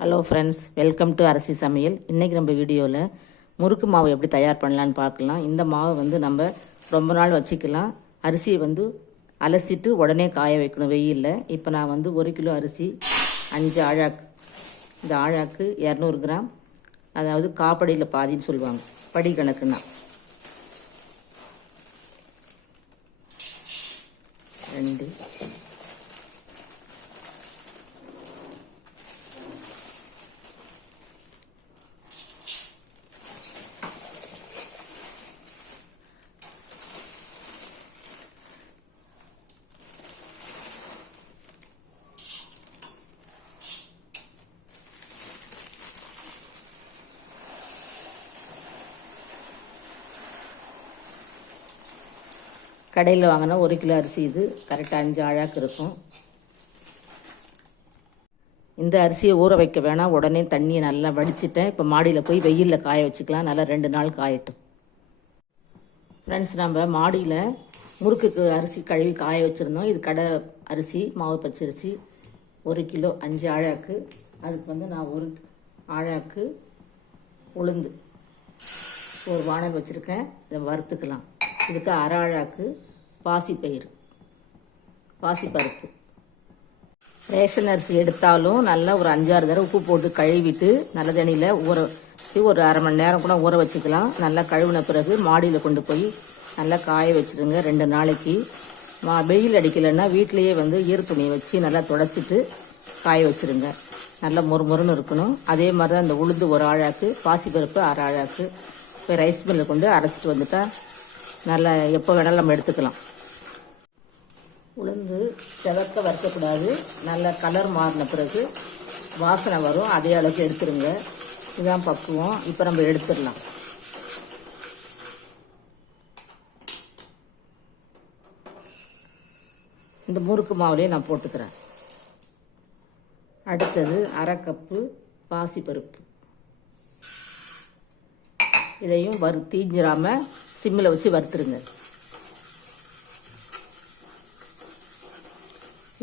Hello friends welcome to Arasi Samayal இன்றைக்கி நம்ம வீடியோவில் முறுக்கு மாவு எப்படி தயார் பண்ணலான்னு பார்க்கலாம். இந்த மாவு வந்து நம்ம ரொம்ப நாள் வச்சுக்கலாம். அரிசியை வந்து அலசிட்டு உடனே காய வைக்கணும். வெயிலில். இப்போ நான் வந்து ஒரு கிலோ அரிசி அஞ்சு ஆழாக்கு. இந்த ஆழாக்கு இரநூறு கிராம். அதாவது காப்படியில் பாதின்னு சொல்லுவாங்க. படி கணக்குன்னா ரெண்டு கடையில் வாங்கினா ஒரு கிலோ அரிசி இது. கரெக்டாக அஞ்சு ஆழாக்கு இருக்கும். இந்த அரிசியை ஊற வைக்க வேணாம். உடனே தண்ணியை நல்லா வடிச்சிட்டேன். இப்போ மாடியில் போய் வெயிலில் காய வச்சுக்கலாம். நல்லா ரெண்டு நாள் காயட்டும். ஃப்ரெண்ட்ஸ் நம்ம மாடியில் முறுக்குக்கு அரிசி கழுவி காய வச்சுருந்தோம். இது கடை அரிசி மாவு பச்சரிசி ஒரு கிலோ அஞ்சு ஆழாக்கு. அதுக்கு வந்து நான் ஒரு ஆழாக்கு உளுந்து. ஒரு வானல் வச்சுருக்கேன். இதை வறுத்துக்கலாம். இதுக்கு அராழாக்கு பாசிப்பயிர் பாசிப்பயிறு பாசிப்பருப்பு. ரேஷன் அரிசி எடுத்தாலும் நல்லா ஒரு அஞ்சாறு தடவை உப்பு போட்டு கழுவிட்டு நல்ல தண்ணியில் ஊற வச்சு ஒரு அரை மணி நேரம் கூட ஊற வச்சுக்கலாம். நல்லா கழுவின பிறகு மாடியில் கொண்டு போய் நல்லா காய வச்சுருங்க ரெண்டு நாளைக்கு. மா வெயில் அடிக்கலைன்னா வீட்டிலையே வந்து ஈரத்துணியை வச்சு நல்லா தொடச்சிட்டு காய வச்சுருங்க. நல்லா மொறுமொறுன்னு இருக்கணும். அதே மாதிரி தான் இந்த உளுந்து ஒரு ஆழாக்கு பாசிப்பருப்பு அரை ஆழாக்கு. போய் ரைஸ் மில்லில் கொண்டு அரைச்சிட்டு வந்துட்டால் நல்லா எப்போ வேணாலும் நம்ம எடுத்துக்கலாம். உளுந்து செவக்க வறுக்கக்கூடாது. நல்ல கலர் மாறின பிறகு வாசனை வரும். அதே அளவுக்கு எடுத்துருங்க. இதுதான் பக்குவம். இப்போ நம்ம எடுத்துடலாம். இந்த முறுக்கு மாவுலேயே நான் போட்டுக்கிறேன். அடுத்தது அரை கப்பு பாசிப்பருப்பு. இதையும் வறு தீஞ்சிராமல் சிம்மில் வச்சு வறுத்துருங்க.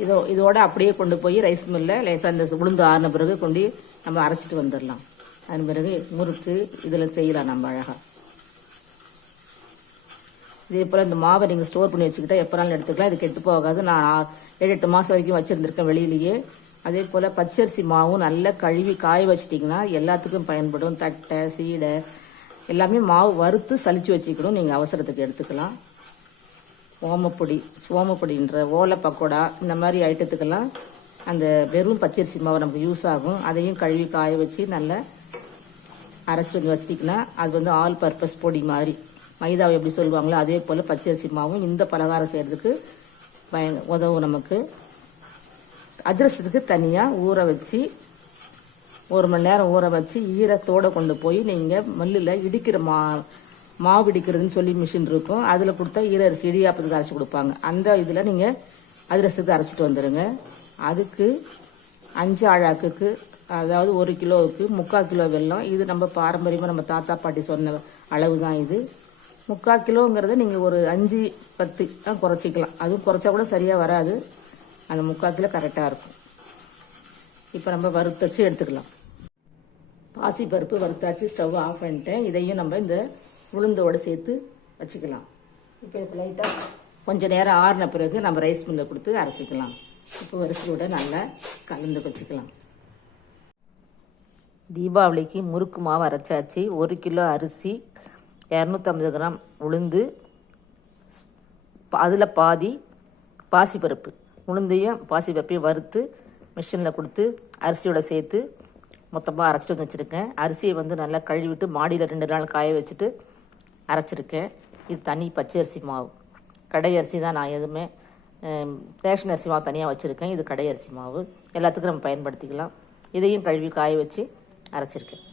இதோ இதோட அப்படியே கொண்டு போய் ரைஸ் மில்லில் லேசாக இந்த உளுந்து ஆறின பிறகு கொண்டு நம்ம அரைச்சிட்டு வந்துடலாம். அதன் பிறகு முறுக்கு இதில் செய்யலாம் நம்ம அழகாக இதே போல் இந்த மாவை நீங்கள் ஸ்டோர் பண்ணி வச்சுக்கிட்டா எப்போனாலும் எடுத்துக்கலாம். இது கெட்டு போகாது. நான் ஏழு எட்டு மாதம் வரைக்கும் வச்சுருந்துருக்கேன் வெளியிலேயே. அதே போல் பச்சரிசி மாவும் நல்லா கழுவி காய வச்சிட்டிங்கன்னா எல்லாத்துக்கும் பயன்படும். தட்டை சீடை எல்லாமே மாவு வறுத்து சளிச்சு வச்சுக்கணும். நீங்கள் அவசரத்துக்கு எடுத்துக்கலாம். ஓமப்பொடி சோமப்பொடின்ற ஓலை பக்கோடா இந்த மாதிரி ஐட்டத்துக்கெல்லாம் அந்த வெறும் பச்சரிசி மாவு நமக்கு யூஸ் ஆகும். அதையும் கழுவி காய வச்சு நல்லா அரைச்சி வந்து வச்சிட்டிங்கன்னா அது வந்து ஆல் பர்பஸ் பொடி மாதிரி. மைதாவை எப்படி சொல்லுவாங்களோ அதே போல் பச்சரிசி மாவும் இந்த பலகாரம் செய்கிறதுக்கு பய உதவும் நமக்கு. அதிரசத்துக்கு தனியாக ஊற வச்சு ஒரு மணி நேரம் ஊற வச்சு ஈரத்தோடு கொண்டு போய் நீங்கள் மில்லில் இடிக்கிற மா மாவு இடிக்கிறதுன்னு சொல்லி மிஷின் இருக்கும். அதில் கொடுத்தா ஈர அரிசி இடியாப்பத்துக்கு அரைச்சி கொடுப்பாங்க. அந்த இதில் நீங்கள் அதிரசத்துக்கு அரைச்சிட்டு வந்துடுங்க அதுக்கு அஞ்சு ஆழாக்குக்கு அதாவது ஒரு கிலோவுக்கு முக்கால் கிலோ வெல்லம். இது நம்ம பாரம்பரியமாக நம்ம தாத்தா பாட்டி சொன்ன அளவு தான் இது. முக்கால் கிலோங்கிறத நீங்கள் ஒரு அஞ்சு பத்து தான் குறைச்சிக்கலாம். அதுவும் குறைச்சா கூட சரியாக வராது. அந்த முக்கால் கிலோ கரெக்டாக இருக்கும். இப்போ நம்ம வறுத்தச்சு எடுத்துக்கலாம். பாசி பருப்பு வறுத்தாச்சு ஸ்டவ் ஆஃப் பண்ணிட்டேன். இதையும் நம்ம இந்த உளுந்தோடு சேர்த்து வச்சுக்கலாம். இப்போ இதுக்கு லைட்டாக கொஞ்சம் நேரம் ஆறின பிறகு நம்ம ரைஸ் மில்லில் கொடுத்து அரைச்சிக்கலாம். இப்போ வரிசையோட நல்லா கலந்து வச்சுக்கலாம். தீபாவளிக்கு முறுக்கு மாவு அரைச்சாச்சு. ஒரு கிலோ அரிசி இரநூத்தம்பது கிராம் உளுந்து அதில் பாதி பாசிப்பருப்பு. உளுந்தையும் பாசிப்பருப்பையும் வறுத்து மிஷினில் கொடுத்து அரிசியோட சேர்த்து மொத்தமாக அரைச்சிட்டு வந்து வச்சுருக்கேன். அரிசியை வந்து நல்லா கழுவிட்டு மாடியில் ரெண்டு நாள் காய வச்சுட்டு அரைச்சிருக்கேன். இது தனி பச்சை அரிசி மாவு. கடை அரிசி தான் நான் எதுவுமே ரேஷன் அரிசி மாவு தனியாக வச்சுருக்கேன். இது கடை அரிசி மாவு. எல்லாத்துக்கும் நம்ம பயன்படுத்திக்கலாம். இதையும் கழுவி காய வச்சு அரைச்சிருக்கேன்.